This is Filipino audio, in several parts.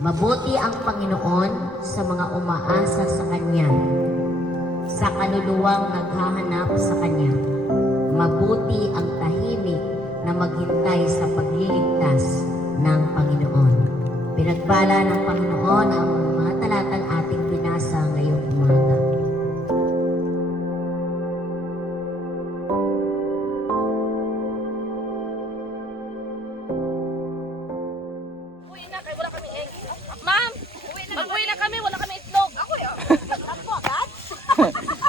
Mabuti ang Panginoon sa mga umaasa sa Kanya, sa kaluluwang naghahanap sa Kanya. Mabuti ang tahimik na maghintay sa pagliligtas ng Panginoon. Pinagbala ng Panginoon ang mga talatang ating binasa ngayong umaga. Uwi na kayo, wala kami egg. Ma'am, mag-uwi na kami, wala kami itlog. Ako yun. Takbo agad?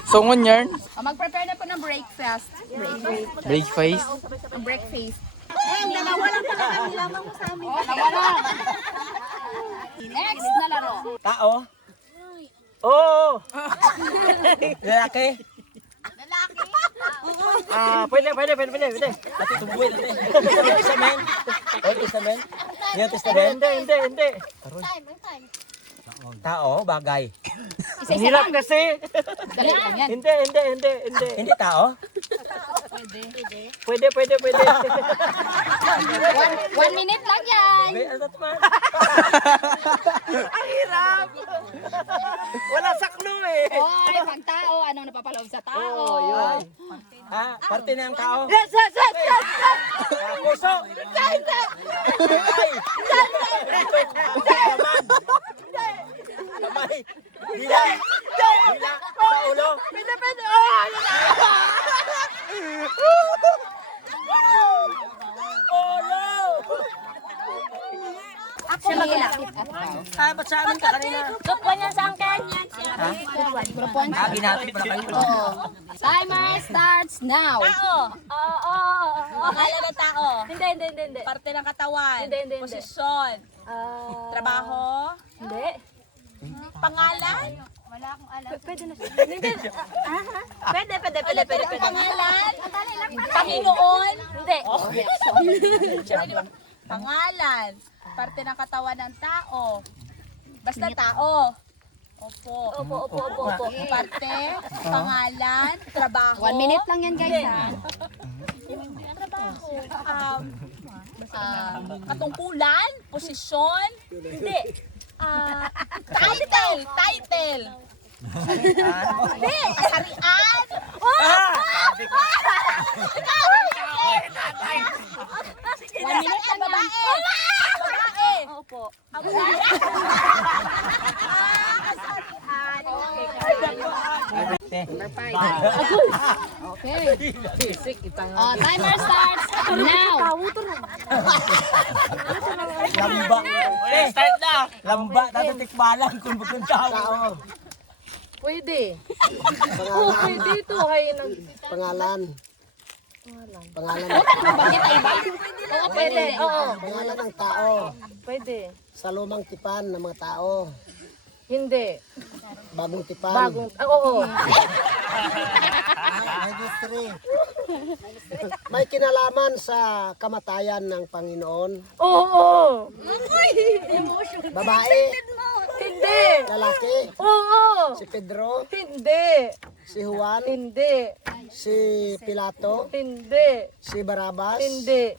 Sungon yarn. Mag-prepare na po ng breakfast. Breakfast. Breakfast. Dalawa lang pala kami lamang mo sa amin. Dalawa lang. Next na laro. Tao? Oo! Lalaki? Lalaki? Pwede. Ati tumbuhin. New Testament? Old Testament? New Testament? Hindi. Time. Tao? Bagay? Isa-isa Ang hirap lang. kasi. Dali lang yan. Hindi. Hindi tao? Pwede. 1 minute lang yan. May ano naman? Ang hirap! Wala saklo eh. Hoy, pag tao, anong napapaloob sa tao? Yun. Parte na ang tao? Yes! Puso! Ay! Kamay! Hila! Sa ulo! Ulo! Siya maglapit. Ba't sa amin ka kanina? Group 1 yan sa angkin. Group 1. Ginatid pala kayo. Oo. Timer starts now. Akala ng tao. Hindi. Parte ng katawan. Hindi. Posisyon. Trabaho. Hindi. Pangalan. Pwede na siya. Pwede. Pangalan. Panginoon. Hindi. Pangalan. Parte ng katawan ng tao. Basta tao. Opo. Parte, pangalan, trabaho. 1 minute lang yan guys ha. Trabaho. Katungkulan, posisyon. Hindi. Title. Hindi. Kasarian. Ikaw. 1 minute lang yan. Babae. Opo. Okay. Timer starts now. Lamba. Start na. Lamba. Tatatikbalan kung bukong tao. Pwede. Pwede ito. Pangalan. Bakit ay ba? Oo, pwede. Oo. Pangalan ng tao. Pwede. Sa lumang tipan ng mga tao. Hindi. Bagong tipan. Oo. Registry. May kinalaman sa kamatayan ng Panginoon. Oo. Babae, Hindi. lalaki, Oo. si Pedro, Hindi. si Juan, Hindi. si Pilato, Hindi. si Barabas, Hindi.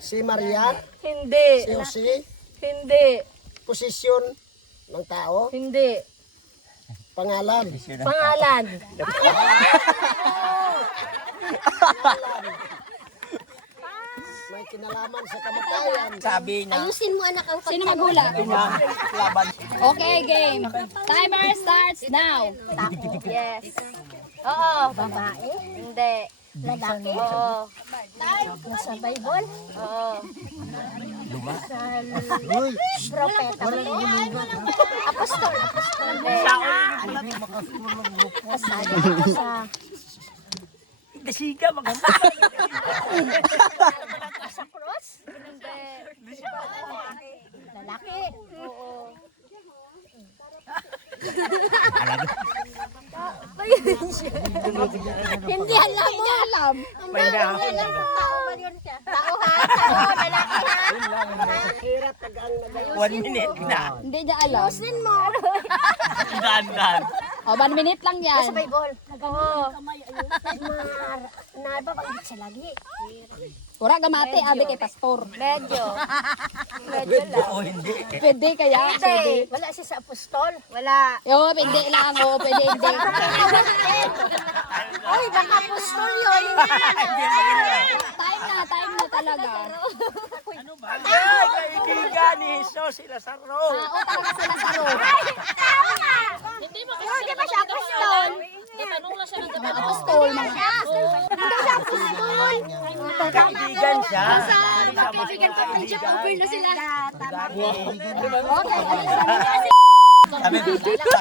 si Maria, Hindi. si Jose. Hindi. Posisyon ng tao, Hindi. pangalan, Pangalan. may kinalaman sa kamatayan. Sabi niya. Ayusin mo anak ang sino maghula? Laban. Okay, game. Timer starts now. Yes. Oo. Babae. Hindi. Lalaki. Oo. Sa Bible. Oo. Uy, Propeta. Apostol. Desiga maganda. Sa cross. Lalaki. Hindi alam mo. Alam. May na. Tao ba yun siya? Tao ha? Tao, lalaki ha? 1 minute na. Hindi niya alam. Muslim mo. Dan. O, 1 minute lang yan. Sa Bible. Oo. Nababanggit siya lagi. Wala gamate, abi kay pastor. Medyo. Oo, hindi. Pwede kaya? Pwede. Wala siya sa apostol. Wala. Yo, pwede lang. Oo, pwede, hindi. Ay, baka apostol yun. Time na talaga. Ay, kaibigan ni Jesus, sila Saro. Oo, talaga sila sa road. Hindi ba siya apostol? Natanong lang siya ng gabi. Apostol, mga Kaibigan siya. kaibigan ko, friendship over na sila. Kami,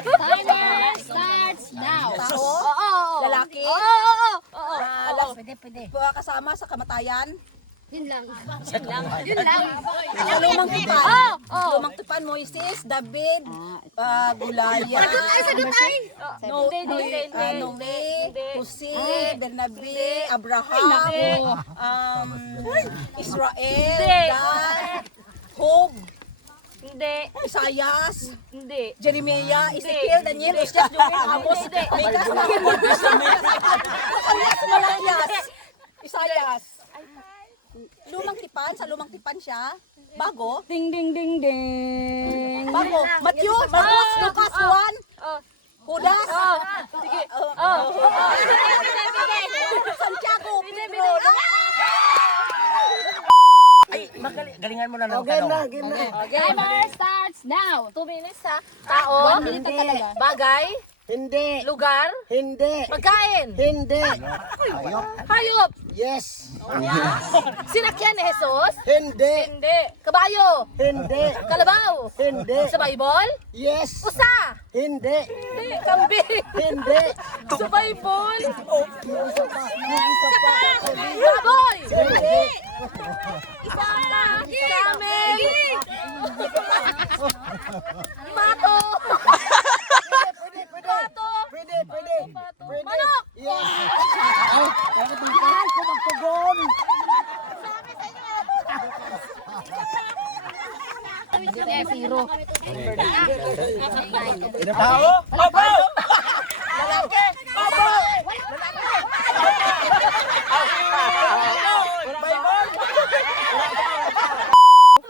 Timer starts now. Oo. Lalaki. Oo. Pwede. Kasama sa kamatayan. Yun lang. Sa lumang tupan. Lumang tupan, Moises, David, Gulaya. Noe, Jose, Bernabe, Abraham, Israel, Dan, Job, Isaias, Jeremiah, Ezekiel, Daniel, Osjas, Joel, Amos, Micah, Malakias, Isaias. Lumang tipan, sa lumang tipan siya. Bago. Ding, ding, ding, ding. Bago. Matthew, Marcos, Lucas, Juan, Judas. Sige. Santiago, Pedro. ay, galingan mo na ng tanong. Timer starts now. 2 minutes ha. Tao, 1 minute na talaga. bagay, Hindi. lugar, Hindi. pagkain, Hindi. hayop, Yes. sinakyan ni Jesus, Hindi. hindi, kabayo, Hindi. kalabaw, Hindi. sa Bible, Yes. usa, Hindi. kambing, Hindi. sa Bible, Isa pa. baboy, Hindi. camel, pato, Pwede. pato, Pwede. Pwede. Pwede. manok, Yes. Ay, bakit ang parang ko magtugon? Zero. Tao? Opo! Lalaki? Opo! Bible?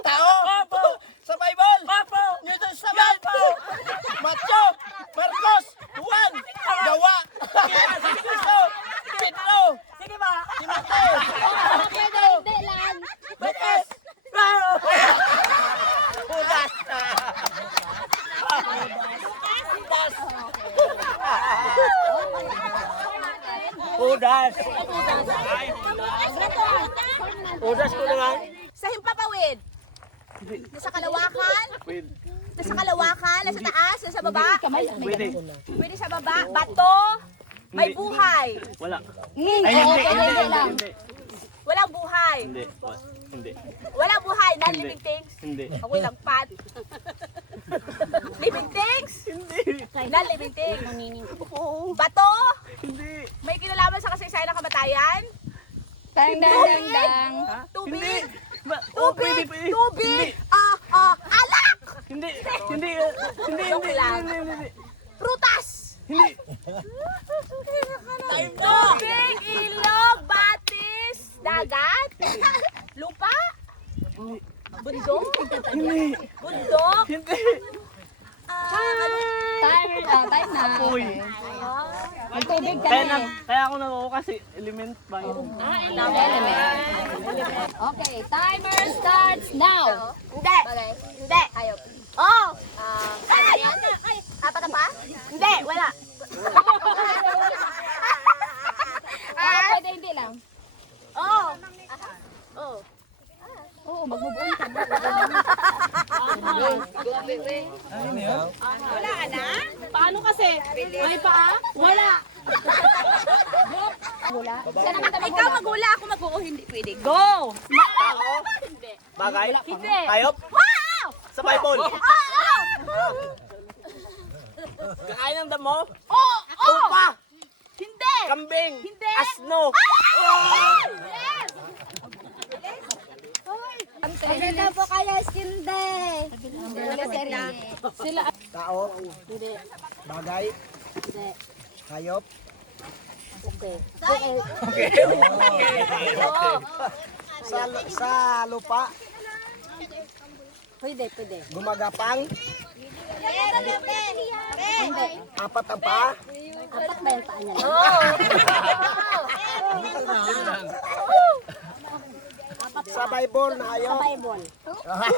Tao? Opo! Sa Bible? Opo! New Testament? Opo! Matthew, Marcos, Juan, Gawa, Kristo, Pedro, sige ba? Timoteo, Pwede, hindi lang. Betes, Judas. Judas. Judas ko na nga. Sa Himpapawid. Nasa Kalawakan. Nasa Kalawakan, nasa taas, nasa baba. Pwede sa baba. Bato. May buhay. Pwede lang. Walang buhay. Walang buhay. Non-living things. Ako'y lagpat. Living things? Non-living things. Bato? May kinalaman sa kasaysayan ng kamatayan? Dang, dang, dang, dang. Tubig? Tubig? Alak! Joke lang. Prutas! Tubig, ilog, batis, dagat, lupa, bundok, bundok, Time na. Ang tubig ka na eh. Kaya ako nakuha kasi element ba yun? Okay, timer starts now. Hindi. Hindi. Ayaw. Oh! Apat na pa? Hindi, wala. Pwede, hindi lang. Oh! Oo, magbubuon ka. Wala ka na? paano kasi? May paa? Wala. Wala. Siya naman tabi Ikaw magula, ako mag-oo, hindi pwede. Go! Hindi. Bagay? Hindi. Hayop? Wow! Sa Bible? Oh! Kakain ng damo? Oh! Oh! Tupa? Hindi! Kambing? Hindi. Asno? Yes! Pagkita po kayo, skinde. Sila. Tao? Hindi. Bagay? Hindi. Hayop? Okay. Sa lupa, Pwede. gumagapang, Hindi. apat ang paa, Apat ba yung paa niya? sa Bible na ayaw, Bible.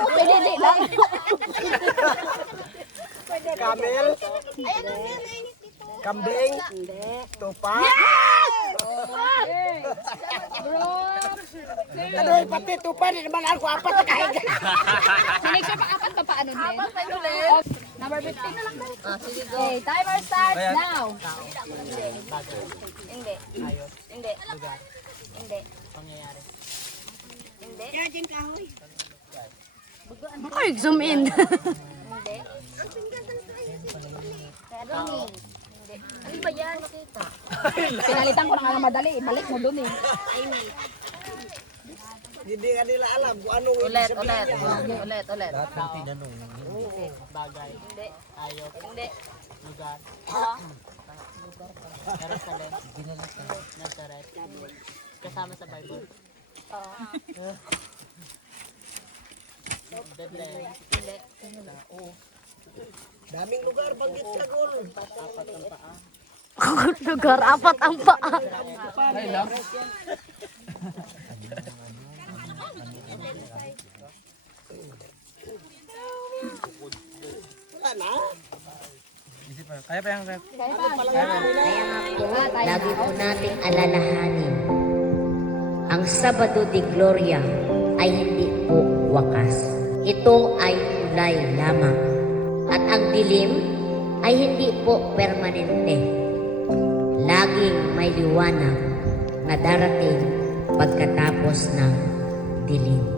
Pwede di lang. camel, kambing, Hindi. tupa. Ano yung pati tupa, di naman ako apat na kahit. Sinig siya pa apat pa paano din? Number 15 na lang tayo. Okay, timer starts now. Hindi. Hindi. Hindi. Hindi. Ay, zoom in. Hindi. Kadumi. Hindi. Ano ba yan? Makita. Pinalitan ko na nga madali. Balik mo dun eh. Hindi nga nila alam kung anong Ulit, ibig ulit. sabihin niya. Ulit, ulit. Lahat ng tinanong. Bagay. Hindi. Ayok. Hindi. Lugar. Oo. Jerusalem. Nazareth. Kasama sa Bible. Bethlehem. Hindi. Daming lugar, banggit sa gol. Lugar, apat ang paa. Wala na. Kaya pa yung Kaya nga po, lagi po nating alalahanin, ang Sabado de Gloria ay hindi po wakas. Ito ay kulay lamang. At ang dilim ay hindi po permanente. Laging may liwanag na darating pagkatapos ng dilim.